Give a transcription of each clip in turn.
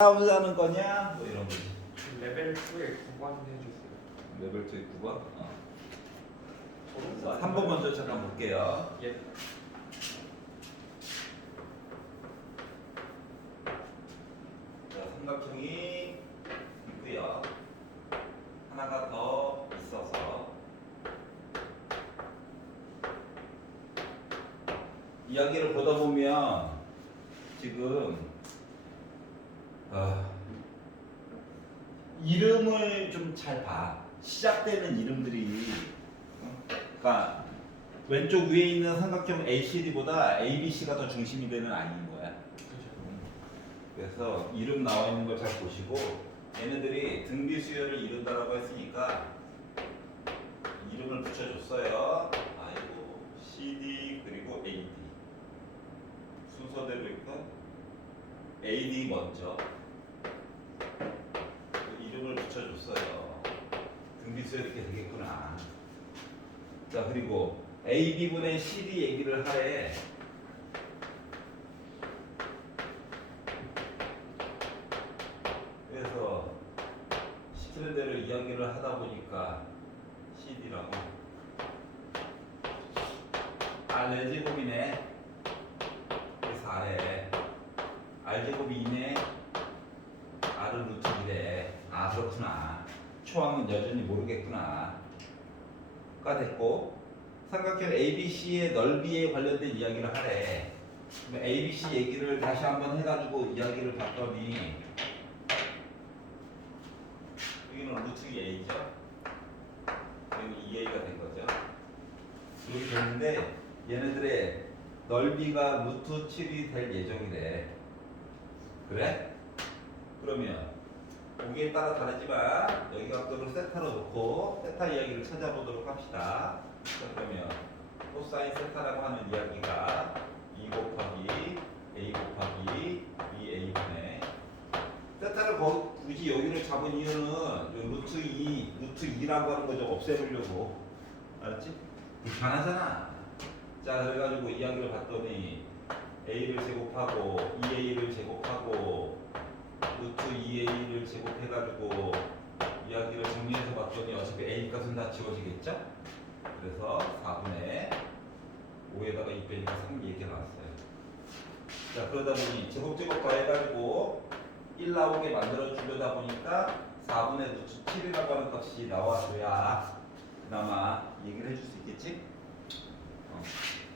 싸우자는 거냐? 뭐 이런 거지. 레벨 2에 9번 해주세요. 레벨 2 9번. 저런 자, 거 3번 먼저 잠깐 볼게요. 예. 자, 삼각형이 있고요. 하나가 더 있어서 이야기를 보다 보면 지금 이름을 좀 잘 봐. 시작되는 이름들이 그러니까 왼쪽 위에 있는 삼각형 ACD보다 ABC가 더 중심이 되는 아이인 거야. 그래서 이름 나와 있는 걸 잘 보시고 얘네들이 등비 수열을 이룬다라고 했으니까 이름을 붙여줬어요. 아이고 CD 그리고 AD 순서대로 있고 AD 먼저 이름을 붙여줬어요. 등비 수열 이렇게 되겠구나. 자 그리고 AB분의 CD 얘기를 하래. 그래서 시키는 대로 이야기를 하다 보니까 CD라고 R제곱이네. 그래서 아래 R제곱이 2네. R은 루트 2래. 아 그렇구나. 초항은 여전히 모르겠구나 가 됐고, 삼각형 ABC의 넓이에 관련된 이야기를 하래. ABC 얘기를 다시 한번 해가지고 이야기를 봤더니 여기는 루트 2a죠. 여기 2a가 된 거죠. 이렇게 됐는데 얘네들의 넓이가 루트 7이 될 예정이래. 그래? 그러면 보기에 따라 다르지만 여기 각도를 세타로 놓고 세타 이야기를 찾아보도록 합시다. 그러면 코사인 세타라고 하는 이야기가 2 곱하기 a 곱하기 2a분의 세타를 굳이 여기를 잡은 이유는 루트 2라고 하는 거 좀 없애보려고. 알았지? 불편하잖아. 자 그래가지고 이야기를 봤더니 a를 제곱하고 2a를 제곱하고 루트 2a를 제곱해가지고 이야기를 정리해서 봤더니 어차피 a 값은 다 지워지겠죠? 그래서 4분의 5에다가 2 빼니까 3 이렇게 나왔어요. 자 그러다 보니 제곱 더 해가지고 1 나오게 만들어 주려다 보니까 4분의 루트 7이라고 하는 값이 나와줘야 그나마 얘기를 해줄 수 있겠지?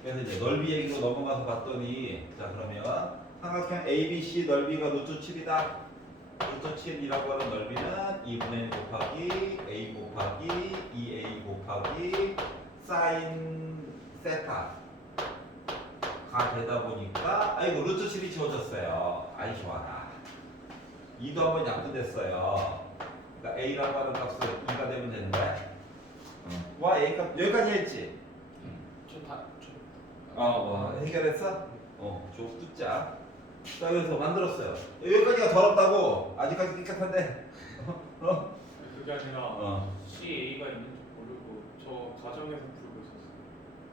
그래서 이제 넓이 얘기로 넘어가서 봤더니 자 그러면 삼각형 ABC 넓이가 루트 7이다. 루트 7이라고 하는 넓이는 2분의 1 곱하기 a 곱하기 2a 곱하기 사인 세타가 되다 보니까 아이고 루트 7이 지워졌어요. 아이 좋아라. 2도 한번 약분됐어요. 그러니까 a라고 하는 값은 2가 되면 되는 거야. 와 a 값 여기까지 했지? 해결했어? 조 숫자. 자 그래서 만들었어요. 여기까지가 더럽다고. 아직까지 깨끗한데. 그게 아니라 CA가 있는지 모르고 저 가정에서 풀고 있었어요.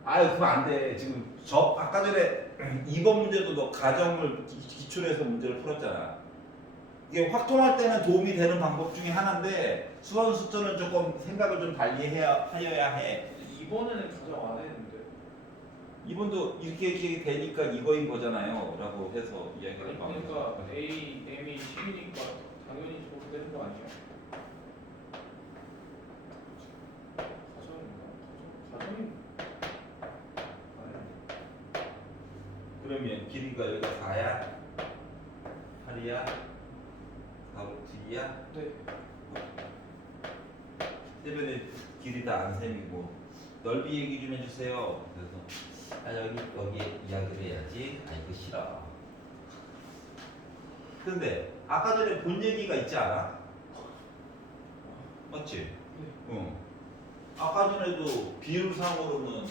아유 그거 안 돼. 지금 아까 전에 2번 문제도 너 가정을 기출해서 문제를 풀었잖아. 이게 확통할 때는 도움이 되는 방법 중에 하나인데 수원 수준은 조금 생각을 좀 달리 하여야 해. 이번에는 가정 안 했는데. 이분도 이렇게 되니까 이거인 거잖아요 라고 해서 이야기를 그러니까 M이 10이니까 당연히 저렇게 되는 거 아니에요? 가정인가? 그러면 길이가 여기가 4야? 8이야? 4루트 2야? 네. 세변의 길이 다 안 셈이고 넓이 얘기 좀 해주세요. 그래서 여기 이야기를 해야지. 이거 싫어. 근데 아까 전에 본 얘기가 있지 않아? 맞지? 네. 아까 전에도 비율상으로는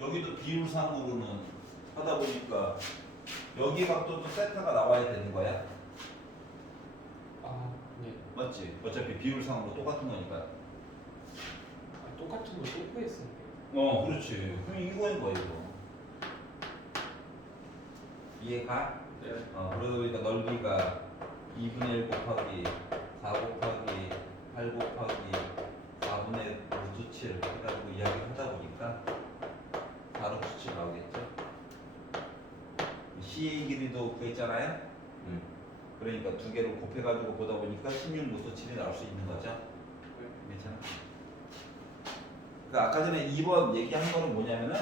여기도 비율상으로는 하다 보니까 여기 각도도 세타가 나와야 되는 거야. 네. 맞지? 어차피 비율상으로 똑같은 거니까. 똑같은 거 또 했으니까. 그렇지. 그럼 이거인 거야 이거. 이해가? 네. 그러다 보니까 넓이가 2분의 1 곱하기 4 곱하기 8 곱하기 4분의 루트 7 해가지고 이야기를 하다 보니까 바로 수치 나오겠죠. CA 길이도 구했잖아요. 그러니까 두 개를 곱해가지고 보다 보니까 16 루트 7이 나올 수 있는 거죠. 괜찮아? 그러니까 아까 전에 2번 얘기한 거는 뭐냐면은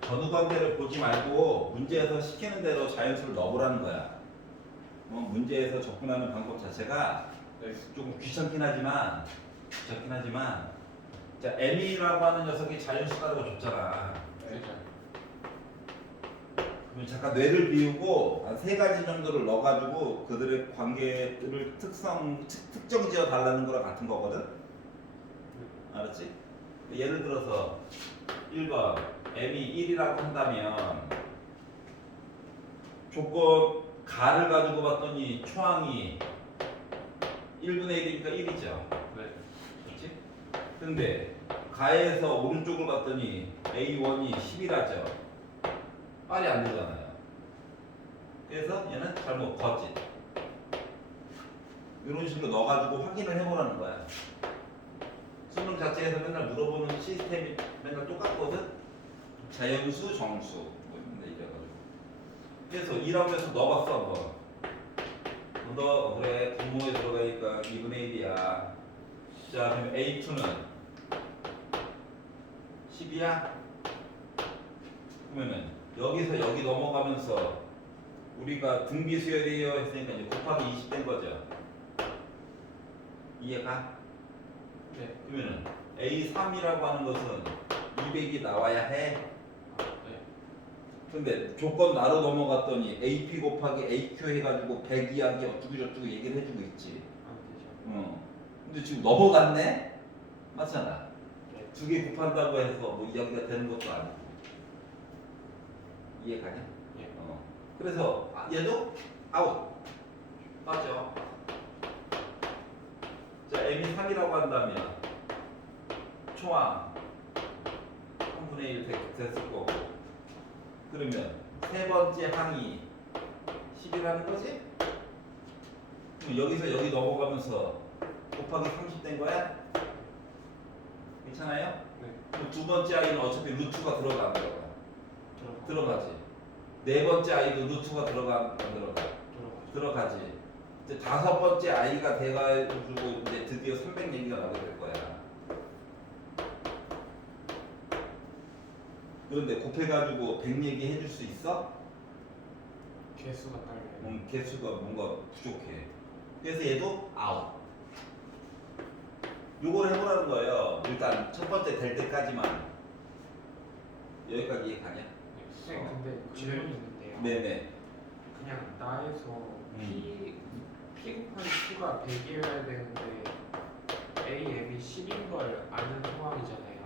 전후관계를 보지 말고 문제에서 시키는 대로 자연수를 넣어보라는 거야. 문제에서 접근하는 방법 자체가 조금 귀찮긴 하지만 자 M이라고 하는 녀석이 자연수라고 줬잖아. 그러면 잠깐 뇌를 비우고 한 3가지 정도를 넣어가지고 그들의 관계들을 특정 지어 달라는 거랑 같은 거거든. 알았지? 예를 들어서 1번 M이 1이라고 한다면 조건 가를 가지고 봤더니 초항이 1분의 1이니까 1이죠. 네. 그렇지? 근데 가에서 오른쪽을 봤더니 A1이 10이라죠. 말이 안 되잖아요. 그래서 얘는 잘못 거짓. 이런 식으로 넣어가지고 확인을 해보라는 거야. 수능 자체에서 맨날 물어보는 시스템이 맨날 똑같거든. 자연수, 정수 뭐 맨날 이래가지고. 그래서 2라고 해서 넣어봤어 한번. 너 그래 분모에 들어가니까 2분의 1이야. 자 그럼 A2는 10이야? 그러면은 여기서 여기 넘어가면서 우리가 등비수열이에요 했으니까 이제 곱하기 20 된 거죠. 이해가? 네. 그러면은 A3이라고 하는 것은 200이 나와야 해. 네. 근데 조건 나로 넘어갔더니 AP 곱하기 AQ 해가지고 100 이야기 어쩌고저쩌고 얘기를 해주고 있지. 안 되죠. 근데 지금 넘어갔네? 맞잖아. 네. 두 개 곱한다고 해서 뭐 이야기가 되는 것도 아니고. 이해가냐? 예. 그래서 얘도 아웃. 빠져. 자, M이 3이라고 한다면 초항 3분의 1 됐을 거고. 그러면 세 번째 항이 10이라는 거지? 그럼 여기서 여기 넘어가면서 곱하기 30 된 거야? 괜찮아요? 네. 그럼 두 번째 아이는 어차피 루트가 들어가 안 들어가? 들어가. 들어가지. 네 번째 아이도 루트가 들어가 안 들어가? 들어가. 들어가지. 이제 다섯 번째 아이가 돼가지고 이제 드디어 300 얘기가 나오게 될 거야. 그런데 곱해가지고 100 얘기 해줄 수 있어? 개수가 딸려. 개수가 뭔가 부족해. 그래서 얘도 아웃. 요걸 해보라는 거예요. 일단 첫 번째 될 때까지만. 여기까지 이해가냐? 네. 근데 질문이 있는데요. 네네. 그냥 나에서 P 곱하기 Q가 100이어야 되는데 AM이 10인 걸 아는 상황이잖아요.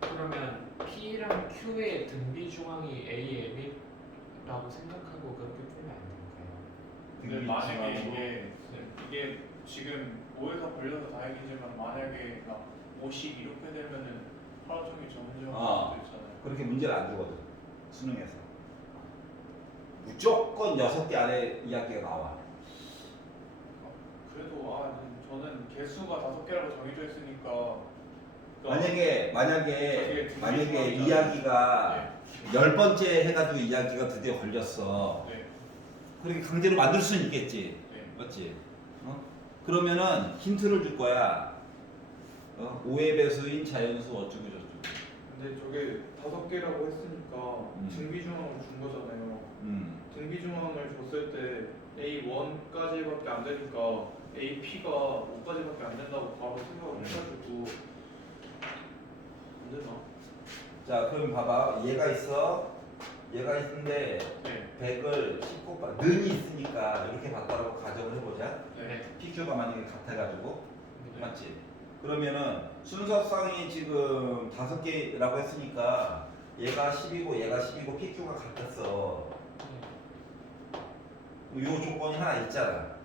그러면 P랑 Q의 등비 중앙이 AM이라고 생각하고 그렇게 풀면 안 될까요? 근데 만약에 네. 이게 지금 5에서 벌려서 다행이지만 만약에 막 50 이렇게 되면은 하루 종일 전문적으로 아. 수도 있잖아요. 그렇게 문제를 안 주거든. 수능에서. 무조건 6개 안에 이야기가 나와. 그래도 저는 개수가 5개라고 정해져 있으니까 만약에 중요하잖아요. 이야기가 10번째 해가지고 이야기가 드디어 걸렸어. 네. 그렇게 강제로 만들 수는 있겠지. 네. 맞지? 그러면은 힌트를 줄 거야. 5의 배수인 자연수 어쩌고 저쩌고. 근데 저게 5개라고 했으니까 음. 등비중앙을 준 거잖아요. 음. 등비중앙을 줬을 때 A1까지밖에 안 되니까 AP가 5까지밖에 안 된다고 바로 생각을 해가지고 안 되나? 자, 그럼 봐봐. 얘가 있어. 얘가 있는데 네. 100을 10 곱하 는이 있으니까 이렇게 바꿔라고 가정을 해보자. 네. PQ가 만약에 같아가지고 네. 맞지? 그러면은 순서상이 지금 5개라고 했으니까 얘가 10이고 얘가 10이고 PQ가 같았어. 요 조건이 하나 있잖아.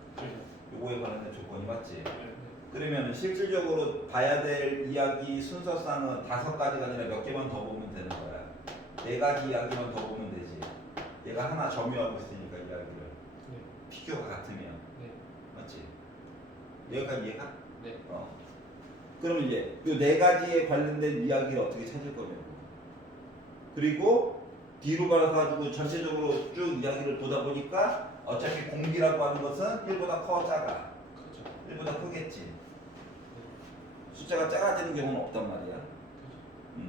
요거에 관련된 조건이 맞지? 네. 그러면 실질적으로 봐야 될 이야기 순서상은 5가지가 아니라 몇 개만 더 보면 되는 거야. 4가지 이야기만 더 보면 되지. 얘가 하나 점유하고 있으니까 이야기를. P교가 같으면. 네. 맞지? 여기까지 이해가? 네. 그러면 이제 이 네 가지에 관련된 이야기를 어떻게 찾을 거냐고. 그리고 뒤로 가가지고 전체적으로 쭉 이야기를 보다 보니까 어차피 공비라고 하는 것은 1보다 커 작아. 그죠. 1보다 크겠지. 숫자가 작아지는 경우는 없단 말이야. 그죠.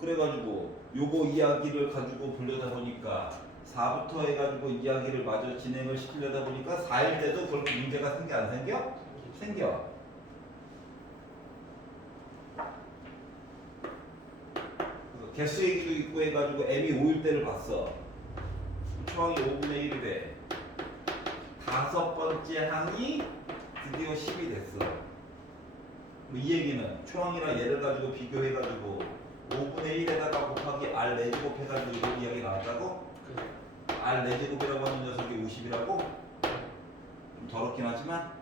그래가지고 요거 이야기를 가지고 보려다 보니까 4부터 해가지고 이야기를 마저 진행을 시키려다 보니까 4일 때도 그렇게 문제가 생겨 안 생겨? 생겨. 개수 얘기도 있고 해가지고 m이 5일 때를 봤어. 초항이 5분의 1이 돼. 다섯 번째 항이 드디어 10이 됐어. 이 얘기는 초항이랑 얘를 가지고 비교해가지고 5분의 1에다가 곱하기 r 4제곱 해가지고 이런 이야기 나왔다고? 그죠. r 4제곱이라고 하는 녀석이 50이라고? 좀 더럽긴 하지만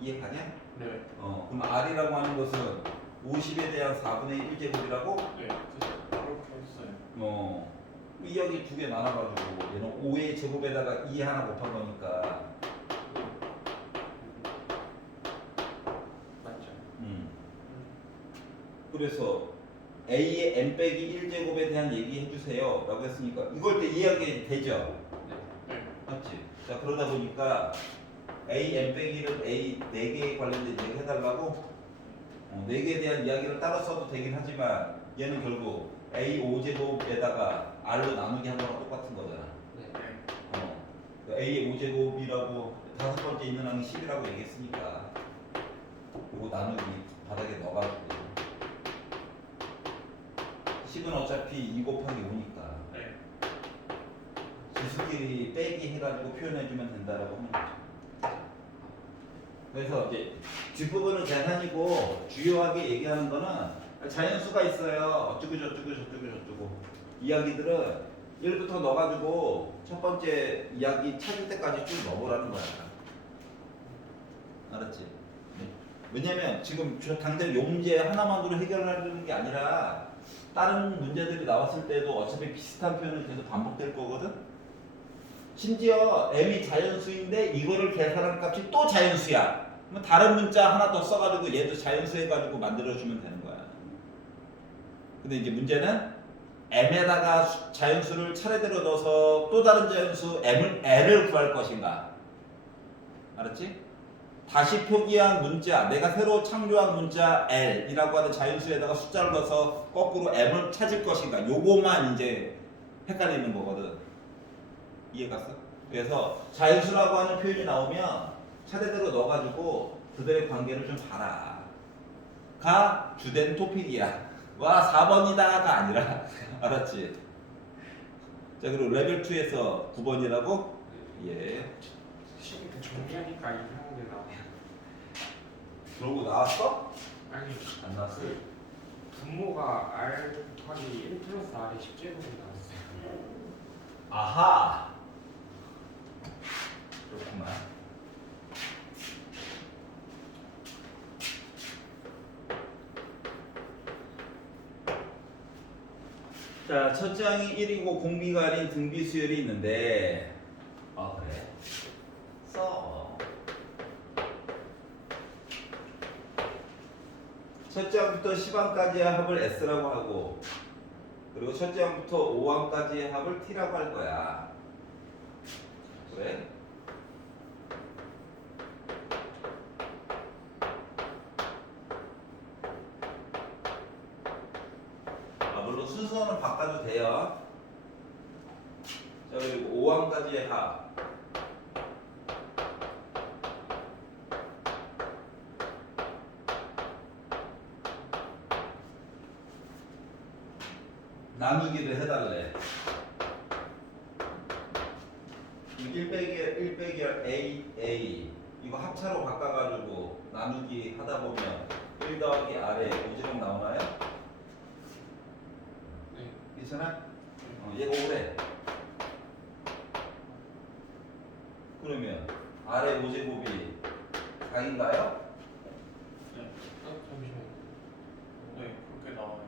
이해 가냐? 네. 그럼 r이라고 하는 것은 50에 대한 4분의 1제곱이라고? 네. 그죠. 그렇게 했어요. 이 이야기 두 개 나눠가지고 얘는 5의 제곱에다가 2 하나 곱한 거니까 맞죠. 그래서 a의 n 빼기 1제곱에 대한 얘기 해주세요 라고 했으니까 이걸 때 이야기 되죠? 네. 네. 맞지? 자 그러다 보니까 a n 빼기 1은 a 4개에 관련된 얘기 해달라고 4개에 대한 이야기를 따로 써도 되긴 하지만 얘는 결국 a 5제곱에다가 r로 나누기 한 거랑 똑같은 거잖아. 네. 네. a의 5제곱이라고 다섯 번째 있는 항이 10이라고 얘기했으니까 이거 나누기 바닥에 넣어가지고 10은 어차피 2 곱하기 5니까 네. 지수끼리 빼기 해가지고 표현해주면 된다라고 하는 거죠. 그래서 이제 뒷부분은 계산이고 주요하게 얘기하는 거는 자연수가 있어요. 어쩌고 저쩌고 저쩌고 저쩌고 이야기들은 1부터 넣어가지고 첫 번째 이야기 찾을 때까지 쭉 넣어보라는 거야. 알았지? 왜냐면 지금 저 당장 요 문제 하나만으로 해결하려는 게 아니라 다른 문제들이 나왔을 때도 어차피 비슷한 표현은 계속 반복될 거거든? 심지어 m이 자연수인데 이거를 계산한 값이 또 자연수야. 그럼 다른 문자 하나 더 써가지고 얘도 자연수 해가지고 만들어주면 되는 거야. 근데 이제 문제는 m에다가 자연수를 차례대로 넣어서 또 다른 자연수 l을 구할 것인가. 알았지? 다시 표기한 문자, 내가 새로 창조한 문자 l이라고 하는 자연수에다가 숫자를 넣어서 거꾸로 m을 찾을 것인가. 요거만 이제 헷갈리는 거거든. 이해 갔어? 그래서 자연수라고 하는 표현이 나오면 차례대로 넣어가지고 그들의 관계를 좀 봐라. 가 주된 토픽이야. 와 4번이다가 아니라 알았지? 자 그리고 레벨 2에서 9번이라고? 예. 시기를 정리하니까 이상한 게 나와요. 그러고 나왔어? 아니 안 나왔어? 그 분모가 r 곱하기 1 플러스 r의 10제곱이 나왔어요. 아하. 그렇구만. 자, 첫째 항이 1이고 공비가 아닌 등비 수열이 있는데 그래? 써. 첫째 항부터 10항까지의 합을 S라고 하고 그리고 첫째 항부터 5항까지의 합을 T라고 할 거야. 그래? 물론 순서는 바꿔도 돼요. 자 그리고 5항까지의 합 나누기를 해달래. 1 빼기 A 이거 합차로 바꿔가지고 나누기 하다 보면 1 더하기 R에 5제곱 나오나요? 네. 괜찮아? 얘가 5래. 그러면 R의 5제곱이 4인가요? 잠시만요. 네. 그렇게 나와요.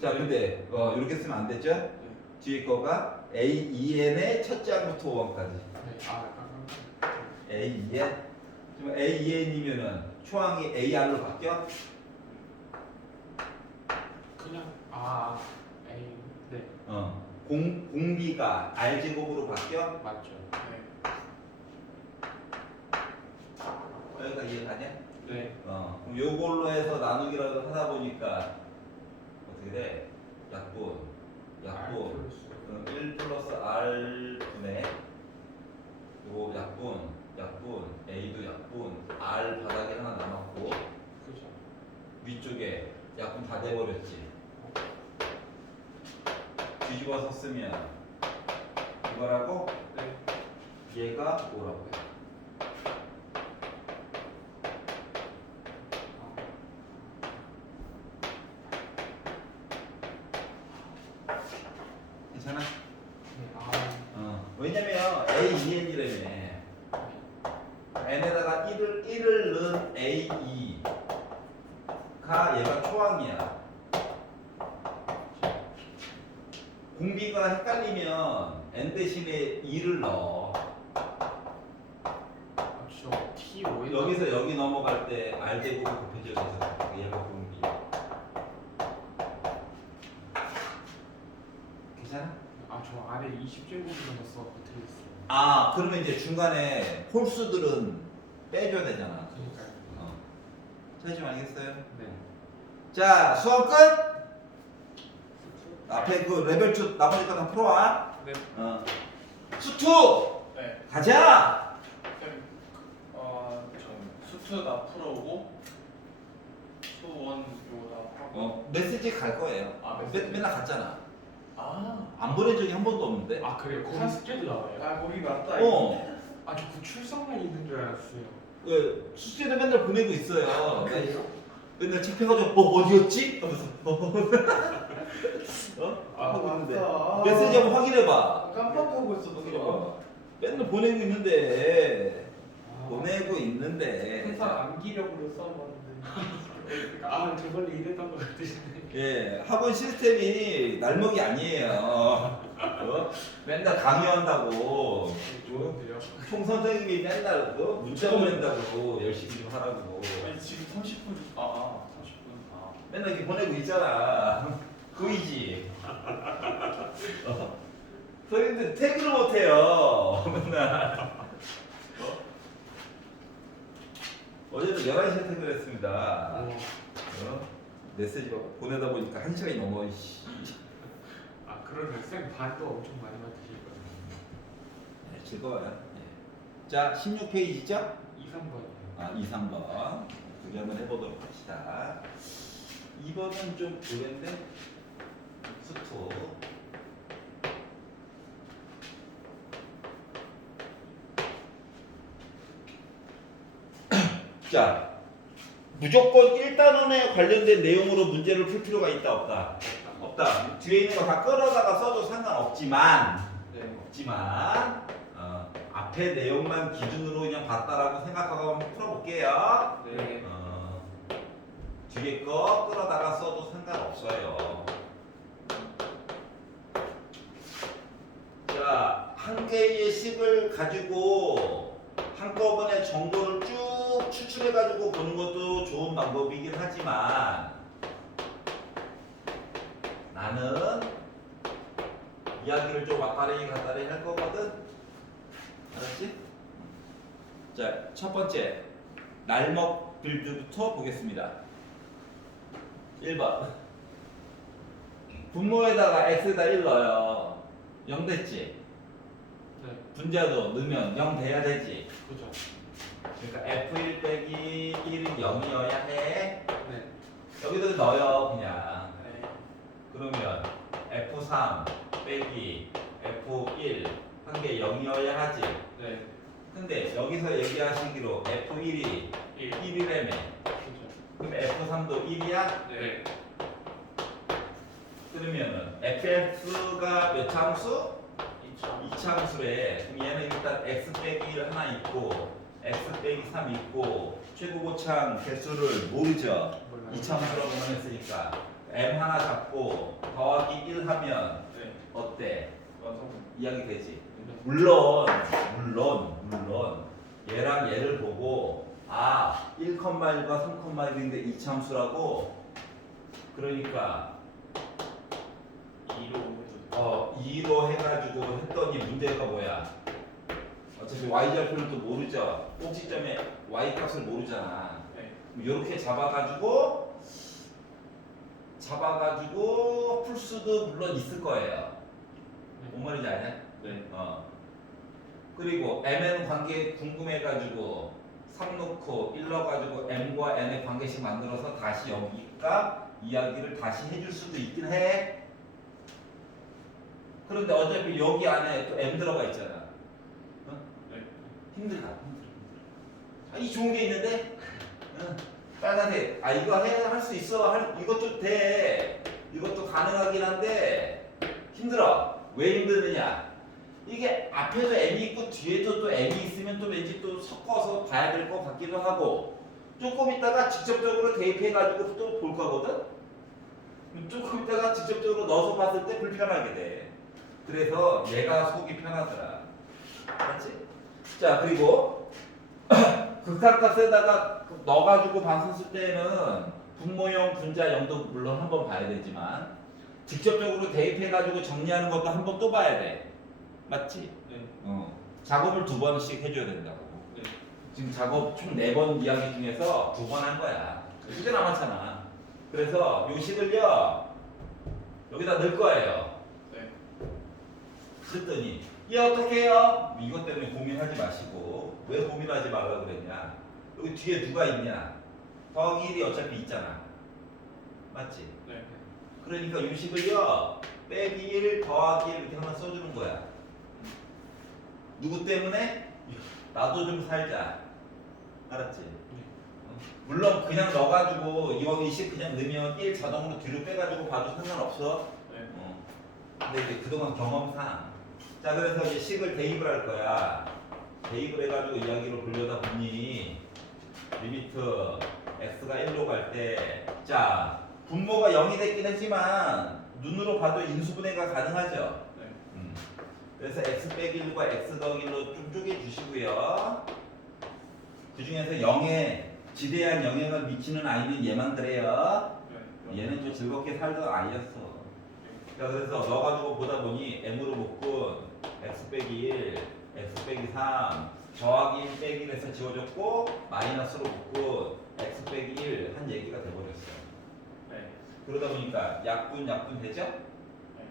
자 근데 이렇게 쓰면 안 되죠? 네. 뒤에 거가 A2n의 첫째 항부터 5항까지. 네. A2n. 지금 A2n이면은 초항이 AR로 바뀌어? 그냥 A 네 공비가 R 제곱으로 바뀌어? 맞죠. 네. 여기까지 이해가냐? 네. 그럼 요걸로 해서 나누기라도 하다 보니까 어떻게 돼? 약분 1 플러스 R 분의 요 약분 A도 약분 R 바닥에 하나 남았고 그죠. 위쪽에 약분 다 돼버렸지. 뒤집어서 쓰면 이거라고 네. 얘가 뭐라고 해? 괜찮아? 네. 왜냐면 A2n이라며 n에다가 1을 넣은 A2가 얘가 초항이야. 공비가 헷갈리면 n 대신에 2를 넣어. 저 T5에 여기서 여기 넘어갈 때 R 제곱이 곱해져서 얘가 공비야. 괜찮아? 저 아래 20제곱이라고 써서 드렸어요. 그러면 이제 중간에 홀수들은 빼줘야 되잖아. 그러니까요. 찾으시면 알겠어요? 네. 자, 수업 끝! 앞에 그 레벨 2 나머지 거 다 풀어와. 네. 수투! 네. 가자! 쌤, 수트 다 풀어오고 수원 요거 다 하고. 메시지 갈 거예요. 메시지. 맨날 갔잖아. 아. 안 보낸 적이 한 번도 없는데? 그래요? 거기 숙제도 나와요? 거기 맞다. 저 그 출석만 있는 줄 알았어요. 그 숙제도 맨날 보내고 있어요. 맨날 책 펴가지고 어디였지? 하면서 하고 있는데 맞다. 메시지 한번 확인해봐. 깜빡하고 있었어. 맨날 보내고 있는데 보내고 있는데 항상 암기력으로 써봤는데. 저번에 이랬던 거 같으시네. 예, 학원 시스템이 날먹이 아니에요. 맨날 강요한다고. 좋은데요? 총 선생님이 맨날 문자 보낸다고 열심히 좀 하라고. 아니 지금 30분. 30분. 맨날 이렇게 보내고 있잖아. 보이지? 선생님들 태그를 못해요. 맨날. 어제도 11시에 태그를 했습니다. 메시지 보내다 보니까 1시간이 넘어. 그러면 쌤 반도 엄청 많이 받으실 거예요. 네, 즐거워요. 네. 자, 16페이지죠? 2, 3번이요. 2, 3번. 그게 한번 해보도록 합시다. 2번은 좀 의외인데 수투. 자, 무조건 1단원에 관련된 내용으로 문제를 풀 필요가 있다 없다? 없다. 뒤에 있는 거 다 끌어다가 써도 상관없지만 앞에 내용만 기준으로 그냥 봤다라고 생각하고 한번 풀어볼게요. 네. 뒤에 거 끌어다가 써도 상관없어요. 자, 한 개의 식을 가지고 한꺼번에 정보를 쭉 추출해가지고 보는 것도 좋은 방법이긴 하지만 나는 이야기를 좀 왔다리 갔다리 할 거거든. 알았지? 자, 첫 번째 날먹 빌드부터 보겠습니다. 1번 분모에다가 x에다 1 넣어요. 0 됐지? 네. 분자도 넣으면 0 돼야 되지? 그죠. 그러니까 f1 빼기 1은 0이어야 해. 네. 여기도 넣어요 그냥. 네. 그러면 f3 빼기 f1 한 개 0이어야 하지. 네. 근데 여기서 얘기하시기로 f1이 1이라며. 그죠. 그럼 f3도 1이야? 네. 그러면은 fx가 몇 차함수? 2차. 2차함수래. 그럼 얘는 일단 x 빼기 1 하나 있고 x 빼기 3 있고 최고고창 개수를 모르죠. 몰라요. 2차함수라고만 했으니까 m 하나 잡고 더하기 1 하면 네. 어때? 완성은. 이야기 되지. 물론 얘랑 얘를 보고 1,1과 3,1인데 이차함수라고 그러니까 2로 해도 2로 해가지고 했더니 문제가 뭐야? 어차피 y좌표는 또 모르죠. 꼭지점에 y 값을 모르잖아. 네. 이렇게 잡아가지고 풀 수도 물론 있을 거예요. 뭔 말인지 아냐? 네. 그리고 mn 관계 궁금해가지고 3 넣고 1 넣어가지고 m과 n의 관계식 만들어서 다시 여기가 이야기를 다시 해줄 수도 있긴 해. 그런데 어차피 여기 안에 또 m 들어가 있잖아. 네. 힘들다. 이 좋은 게 있는데? 빨간색. 이거 할 수 있어. 이것도 돼. 이것도 가능하긴 한데 힘들어. 왜 힘드느냐? 이게 앞에도 m이 있고 뒤에도 또 m이 있으면 또 왠지 또 섞어서 봐야 될 것 같기도 하고 조금 있다가 직접적으로 대입해가지고 또 볼 거거든? 조금 있다가 직접적으로 넣어서 봤을 때 불편하게 돼. 그래서 얘가 속이 편하더라. 알았지? 자, 그리고 극한값에다가 넣어가지고 방송 쓸 때는 분모형, 분자형도 물론 한번 봐야 되지만 직접적으로 대입해가지고 정리하는 것도 한번 또 봐야 돼. 맞지? 네. 작업을 2번씩 해줘야 된다고. 네. 지금 작업 총 4번 이야기 중에서 2번 한 거야. 문제 남았잖아. 그래서 요 식을요 여기다 넣을 거예요. 네. 그랬더니 얘 어떻게 해요? 이것 때문에 고민하지 마시고. 왜 고민하지 말라고 그랬냐? 여기 뒤에 누가 있냐? 더하기 1이 어차피 있잖아. 맞지? 네. 그러니까 요식을요 빼기 1 더하기 1 이렇게 하나 써주는 거야. 누구 때문에? 나도 좀 살자. 알았지? 물론 그냥 넣어가지고 여기 20 그냥 넣으면 1 자동으로 뒤로 빼가지고 봐도 상관없어. 네. 근데 이제 그동안 경험상 자 그래서 이제 식을 대입을 할 거야. 대입을 해가지고 이야기를 보려다 보니 리미트 x가 1로 갈 때 자 분모가 0이 됐긴 했지만 눈으로 봐도 인수분해가 가능하죠. 네. 그래서 x 빼기 1과 x 더하기 1로 좀 쪼개주시고요. 그 중에서 0에 지대한 영향을 미치는 아이는 얘만 그래요. 네. 얘는 좀 즐겁게 살던 아이였어. 자 그래서 넣어가지고 보다 보니 m으로 묶은 x 빼기 1, x 빼기 3 더하기 1 빼기 1에서 지워졌고 마이너스로 묶은 x 빼기 1 한 얘기가 돼버렸어. 네. 그러다 보니까 약분 되죠? 네.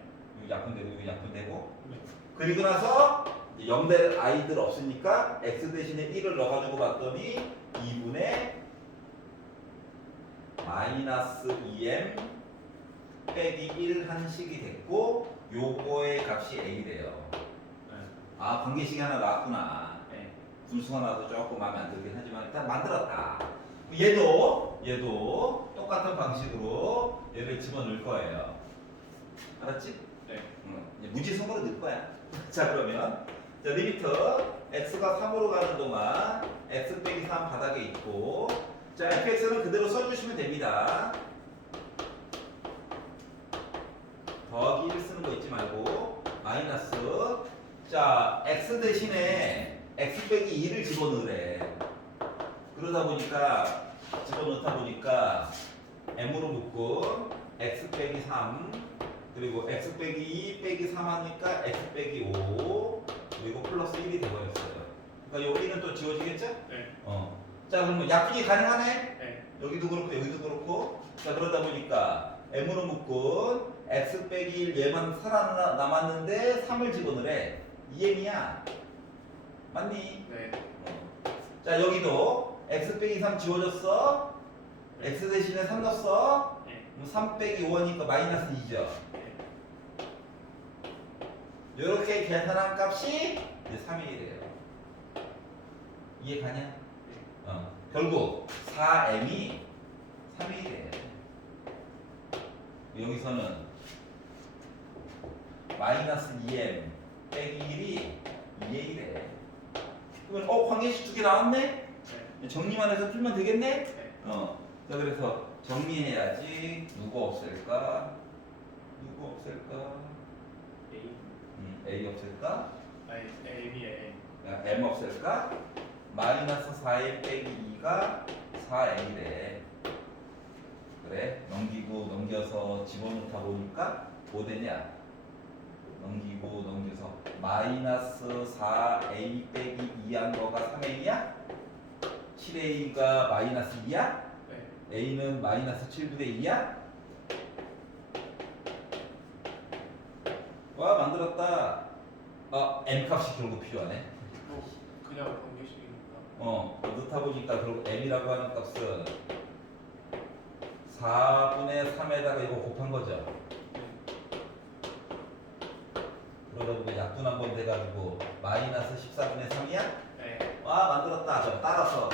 이거 약분 되고 이거 약분 되고 네. 그리고 나서 0될 아이들 없으니까 x 대신에 1을 넣어가지고 봤더니 2분의 마이너스 2m 빼기 1 한 식이 됐고 요거의 값이 a래요. 네. 관계식이 하나 나왔구나. 네. 분수가 나와서 조금 마음에 안 들긴 하지만 일단 만들었다. 얘도 똑같은 방식으로 얘를 집어넣을 거예요. 알았지? 네. 이제 무지성으로 넣을 거야. 자 그러면 자 리미트 x가 3으로 가는 동안 x 빼기 3 바닥에 있고 자 fx는 그대로 써주시면 됩니다. 더하기 1 쓰는 거 잊지 말고 마이너스 자 x 대신에 x 빼기 2를 집어넣으래. 그러다 보니까 집어넣다 보니까 m으로 묶고 x 빼기 3 그리고 x 빼기 2 빼기 3 하니까 x 빼기 5 그리고 플러스 1이 돼버렸어요. 그러니까 여기는 또 지워지겠죠? 네. 자 그러면 약분이 가능하네? 네. 여기도 그렇고 여기도 그렇고 자 그러다 보니까 m으로 묶은 x 빼기 1 얘만 살아남았는데 3을 집어넣으래. 2m이야. 맞니? 네. 자 여기도 x 빼기 3 지워졌어. x 대신에 3 넣었어. 네. 그럼 3 빼기 5하니까 마이너스 2죠. 네. 이렇게 계산한 값이 이제 3이래요. 이해 가냐? 결국 4m이 3이래. 여기서는 마이너스 2m 빼기 1이 2a래. 그러면 관계식 2개 나왔네? 네. 정리만 해서 풀면 되겠네? 네. 자 그래서 정리해야지. 누구 없앨까? A. A 없앨까? 아니 M이에 야, M 없앨까? 마이너스 4A 빼기 2가 4A래. 그래? 넘겨서 집어넣다 보니까 뭐 되냐? 넘겨서 마이너스 4A 빼기 2한 거가 3A야? 7A가 마이너스 2야? 네. A는 마이너스 7분의 2야? 와 만들었다. M 값이 결국 필요하네. 그냥 관계식이니까 넣다 보니까 결국 M이라고 하는 값은 4분의 3에다가 이거 곱한 거죠. 그러다 보면 약분 한번 돼가지고 마이너스 14분의 3이야? 네. 와 만들었다. 저 따라서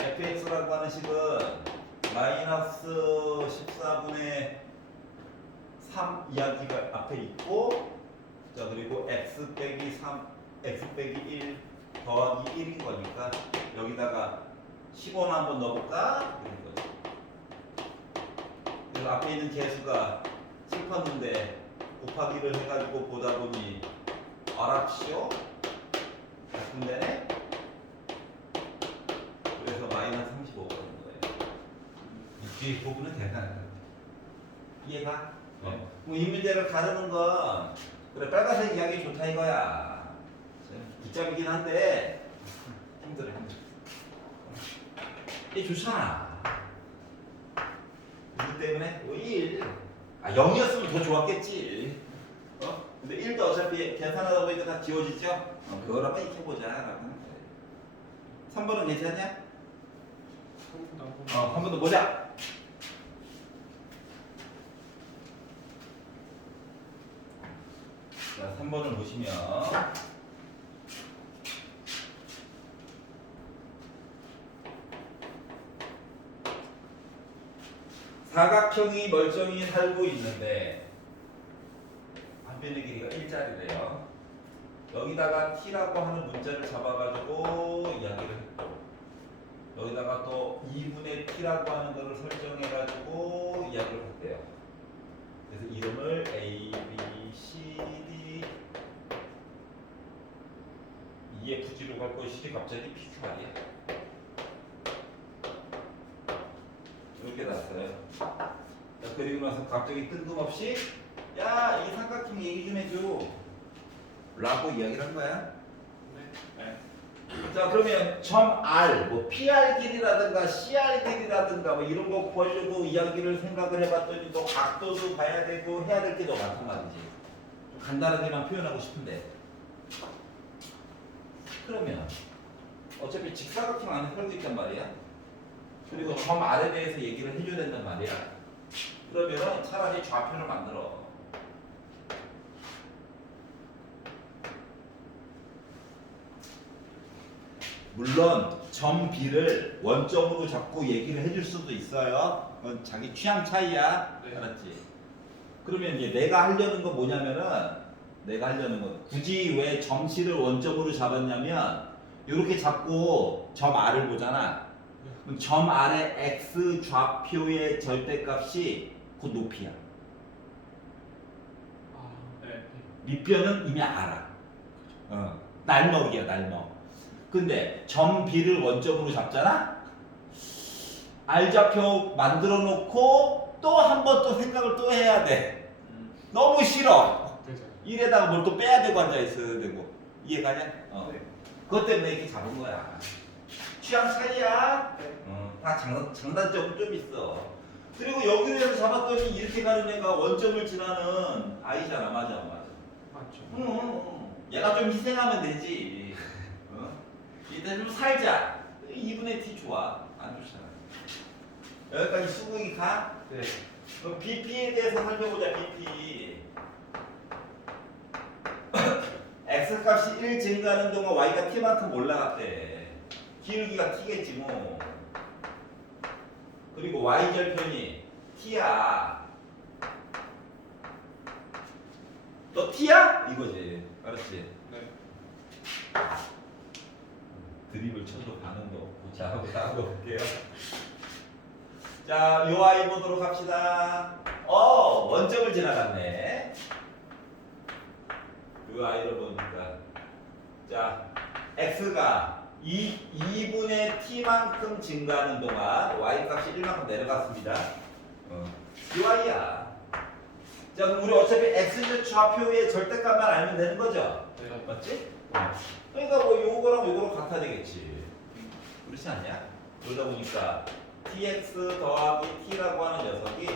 fx라고 하는 식은 마이너스 14분의 3 이야기가 앞에 있고, 자 그리고 x 빼기 1 더하기 1인 거니까 여기다가 10원 한번 넣어볼까? 이런 거지. 그래서 앞에 있는 개수가 슬펐는데 곱하기를 해가지고 보다 보니 알았시오? 약분되네? 그래서 마이너스 35가 되는 거예요. 이 뒤에 부분은 대단한 거예요. 이해가? 뭐 이 문제를 가르는 건 그래 빨간색 이야기 좋다 이거야. 붙잡이긴 한데 힘들어. 이게 좋잖아. 이기 때문에 1 0이었으면 더 좋았겠지. 근데 1도 어차피 계산하다 보니까 다 지워지죠? 그걸 한번 익혀보자 라고 하는 거예요. 3번은 괜찮냐? 한 번 더 보자. 자, 3번을 보시면 사각형이 멀쩡히 살고 있는데 한 변의 길이가 1짜리래요. 여기다가 t라고 하는 문자를 잡아가지고 이야기를 했고, 여기다가 또 2분의 t라고 하는 거를 설정해가지고 이야기를 했대요. 그래서 이름을 A, B, C, D EFG로 갈 것이지 갑자기 PQ 말이야. 이렇게 났어요. 자, 그리고 나서 갑자기 뜬금없이 야, 이 삼각형 얘기 좀 해줘 라고 이야기를 한 거야. 네. 자, 그러면 점 R, 뭐 PR 길이라든가 CR 길이라든가 뭐 이런 거 구하려고 이야기를 생각을 해봤더니 또 각도도 봐야 되고 해야 될 게 너무 많단 말이지. 좀 간단하게만 표현하고 싶은데, 그러면 어차피 직사각형 안에 살고 있단 말이야. 그리고 점 R에 대해서 얘기를 해줘야 된단 말이야. 그러면 차라리 좌표를 만들어. 물론 점 B를 원점으로 잡고 얘기를 해줄 수도 있어요. 그건 자기 취향 차이야. 네. 알았지? 그러면 이제 내가 하려는 건 뭐냐면은, 내가 하려는 건 굳이 왜 점 C를 원점으로 잡았냐면, 이렇게 잡고 점 R을 보잖아. 그럼 점 R의 X 좌표의 절대값이 그 높이야. 네. 밑변은 이미 알아. 날먹이야, 날먹. 근데 점 B를 원점으로 잡잖아? R좌표 만들어 놓고 또 한 번 또 생각을 또 해야 돼. 너무 싫어. 그죠. 이래다가 뭘 또 빼야 되고 앉아 있어야 되고. 이해가냐? 네. 그것 때문에 이렇게 잡은 거야. 취향 차이야. 네. 다 장단점은 좀 있어. 그리고 여기에서 잡았더니 이렇게 가는 애가 원점을 지나는 아이잖아. 맞아, 맞아. 맞죠. 얘가 좀 희생하면 되지. 이때 좀 살자. 2분의 t 좋아. 안 좋잖아. 여기까지 수긍이 가? 네. 그럼 BP에 대해서 살펴보자. BP. X 값이 1 증가하는 동안 Y가 T만큼 올라갔대. 기울기가 T겠지 뭐. 그리고 Y 절편이 T야. 너 T야? 이거지. 알았지? 네. 드립을 쳐도 반응도 없고. 자, 다음 볼게요. 자, 요 아이 보도록 합시다. 원점을 지나갔네. 이 아이를 보니까 자 x가 2분의 t만큼 증가하는 동안 y 값이 1만큼 내려갔습니다. 이 y야. 자 그럼 우리 어차피 x 좌표의 절대값만 알면 되는 거죠? 네. 맞지? 그러니까 뭐 요거랑 요거랑 같아야 되겠지. 그렇지 않냐? 그러다 보니까 tx 더하기 t라고 하는 녀석이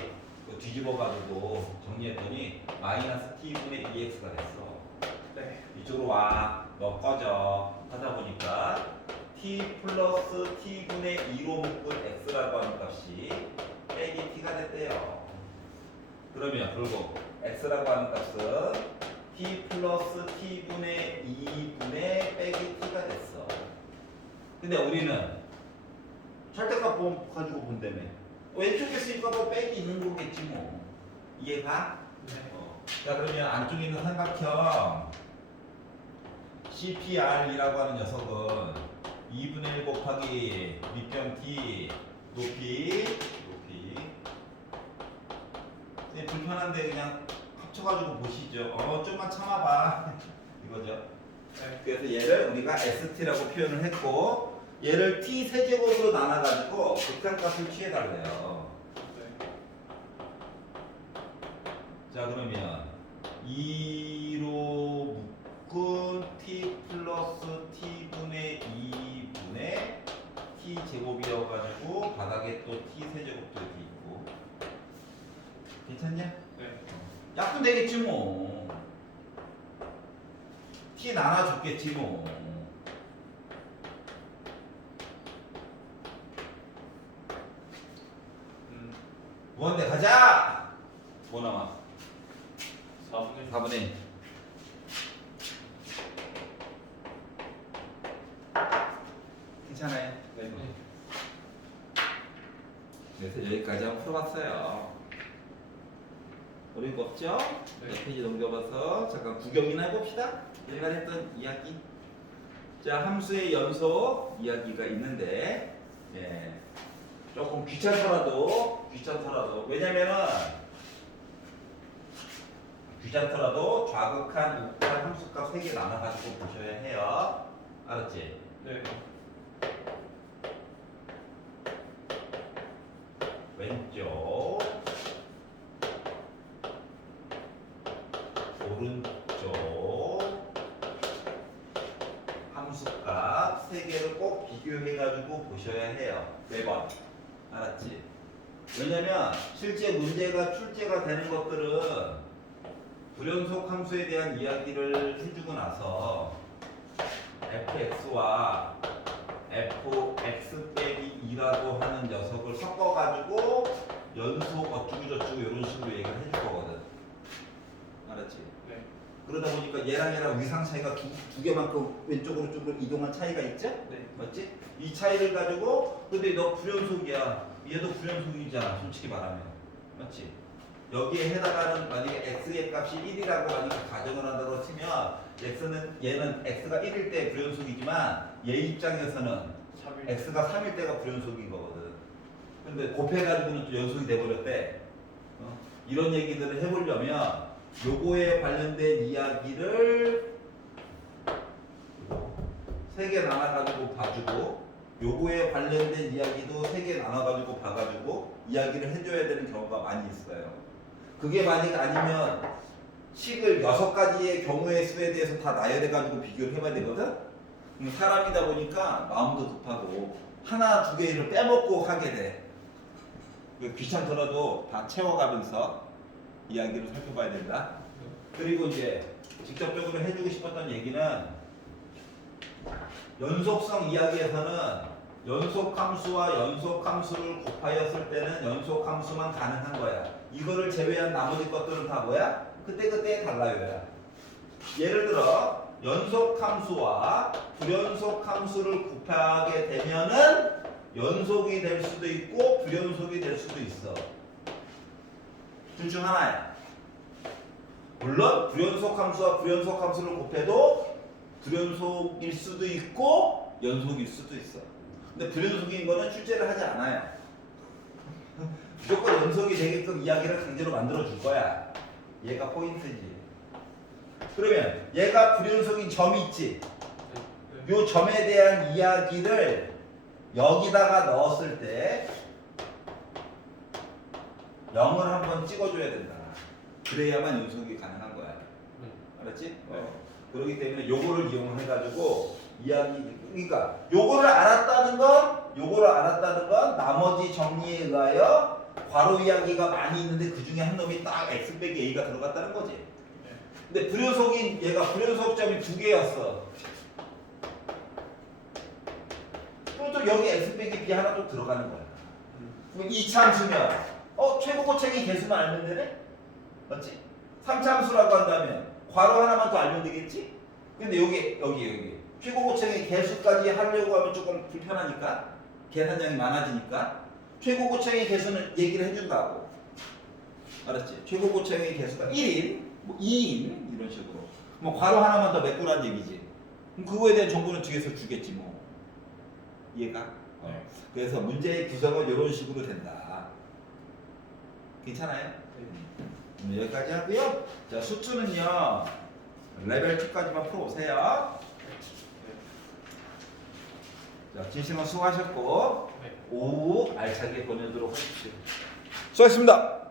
뒤집어가지고 정리했더니 마이너스 t분의 2x가 됐어. 네. 이쪽으로 와. 너 꺼져. 하다 보니까 t 플러스 t분의 2로 묶은 x라고 하는 값이 빼기 t가 됐대요. 그러면 결국 x라고 하는 값은 t 플러스 t분의 2분의 빼기 t가 됐어. 근데 우리는 절대값 가지고 본다며. 왼쪽에 쓰니까 뭐 빼기 있는 거겠지 뭐. 이해가? 네. 자 그러면 안쪽에 있는 삼각형 CPR이라고 하는 녀석은 2분의 1 곱하기 밑변 t 높이 네, 불편한데 그냥 합쳐가지고 보시죠. 좀만 참아봐. 이거죠. 네. 그래서 얘를 우리가 ST라고 표현을 했고 얘를 T 세제곱으로 나눠가지고 극한값을 취해달래요. 네. 자 그러면 2로 묶은 T 플러스 T분의 2분의 T 제곱이어가지고 바닥에 또 T 세제곱도 이렇게 있고 괜찮냐? 네. 약분 되겠지 뭐. T 나눠줬겠지 뭐. 무한대 가자. 뭐 남아? 4분의 1. 괜찮아요? 네. 그래서 여기까지 한번 풀어봤어요. 어려운 거 없죠? 네. 자, 페이지 넘겨봐서 잠깐 구경이나 해봅시다. 우리가 했던 이야기. 자, 함수의 연속 이야기가 있는데, 예, 조금 귀찮더라도 귀찮더라도 좌극한 우극한 함수값 3개 나눠가지고 보셔야 해요. 알았지? 네. 왼쪽, 오른쪽 함수값 3개를 꼭 비교해가지고 보셔야 해요. 매번. 알았지? 왜냐면 실제 문제가 출제가 되는 것들은 불연속 함수에 대한 이야기를 해주고 나서 fx와 fx 빼기 2라고 하는 녀석을 섞어가지고 연속 어쩌고저쩌고 이런 식으로 얘기를 해줄 거거든. 알았지? 네. 그러다 보니까 얘랑 위상 차이가 두 개만큼 왼쪽으로 쪽으로 이동한 차이가 있죠? 네. 맞지? 이 차이를 가지고 근데 너 불연속이야. 얘도 불연속이잖아. 솔직히 말하면. 맞지? 여기에 해당하는 만약에 x의 값이 1이라고 만약에 가정을 한다고 치면 얘는 x가 1일 때 불연속이지만 얘 입장에서는 3일. x가 3일 때가 불연속인 거거든. 근데 곱해가지고는 또 연속이 돼버렸대. 이런 얘기들을 해보려면 요거에 관련된 이야기를 3개 나눠가지고 봐주고 요거에 관련된 이야기도 3개 나눠가지고 봐가지고 이야기를 해줘야 되는 경우가 많이 있어요. 그게 만약 아니면 식을 6가지의 경우의 수에 대해서 다 나열해가지고 비교를 해봐야 되거든? 사람이다 보니까 마음도 급하고 하나 두 개를 빼먹고 하게 돼. 귀찮더라도 다 채워가면서 이야기를 살펴봐야 된다. 그리고 이제 직접적으로 해주고 싶었던 얘기는 연속성 이야기에서는 연속함수와 연속함수를 곱하였을 때는 연속함수만 가능한 거야. 이거를 제외한 나머지 것들은 다 뭐야? 그때그때 달라요. 예를 들어 연속함수와 불연속함수를 곱하게 되면은 연속이 될 수도 있고 불연속이 될 수도 있어. 둘 중 하나야. 물론 불연속함수와 불연속함수를 곱해도 불연속일 수도 있고 연속일 수도 있어. 근데 불연속인 거는 출제를 하지 않아요. 무조건 연속이 되게끔 이야기를 강제로 만들어 줄 거야. 얘가 포인트지. 그러면 얘가 불연속인 점이 있지. 요 점에 대한 이야기를 여기다가 넣었을 때 0을 한번 찍어줘야 된다. 그래야만 연속이 가능한 거야. 알았지? 그렇기 때문에 요거를 이용해가지고 이야기, 그러니까 요거를 알았다는 건 나머지 정리에 의하여 괄호 이야기가 많이 있는데 그 중에 한 놈이 딱 x 빼기 a가 들어갔다는 거지. 근데 불연속인 얘가 불연속점이 2개였어. 또 여기 x 빼기 b 하나 또 들어가는 거야. 그럼 2참수면 최고 고책의 개수만 알면 되네? 맞지? 3참수라고 한다면 괄호 하나만 더 알면 되겠지? 근데 여기 최고 고책의 개수까지 하려고 하면 조금 불편하니까 계산량이 많아지니까 최고 고책의 개수는 얘기를 해준다고. 알았지? 최고 고책의 개수가 1인, 뭐 2인 이런 식으로. 뭐 괄호 하나만 더 메꾸란 얘기지. 그럼 그거에 대한 정보는 뒤에서 주겠지 뭐. 이해가? 그래서 문제의 구성은 이런 식으로 된다. 괜찮아요? 여기까지 하고요. 자, 수투는요 레벨 2까지만 풀어오세요. 자, 진심은 수고하셨고 네. 오후 알차게 보내도록 하십시오. 수고하셨습니다.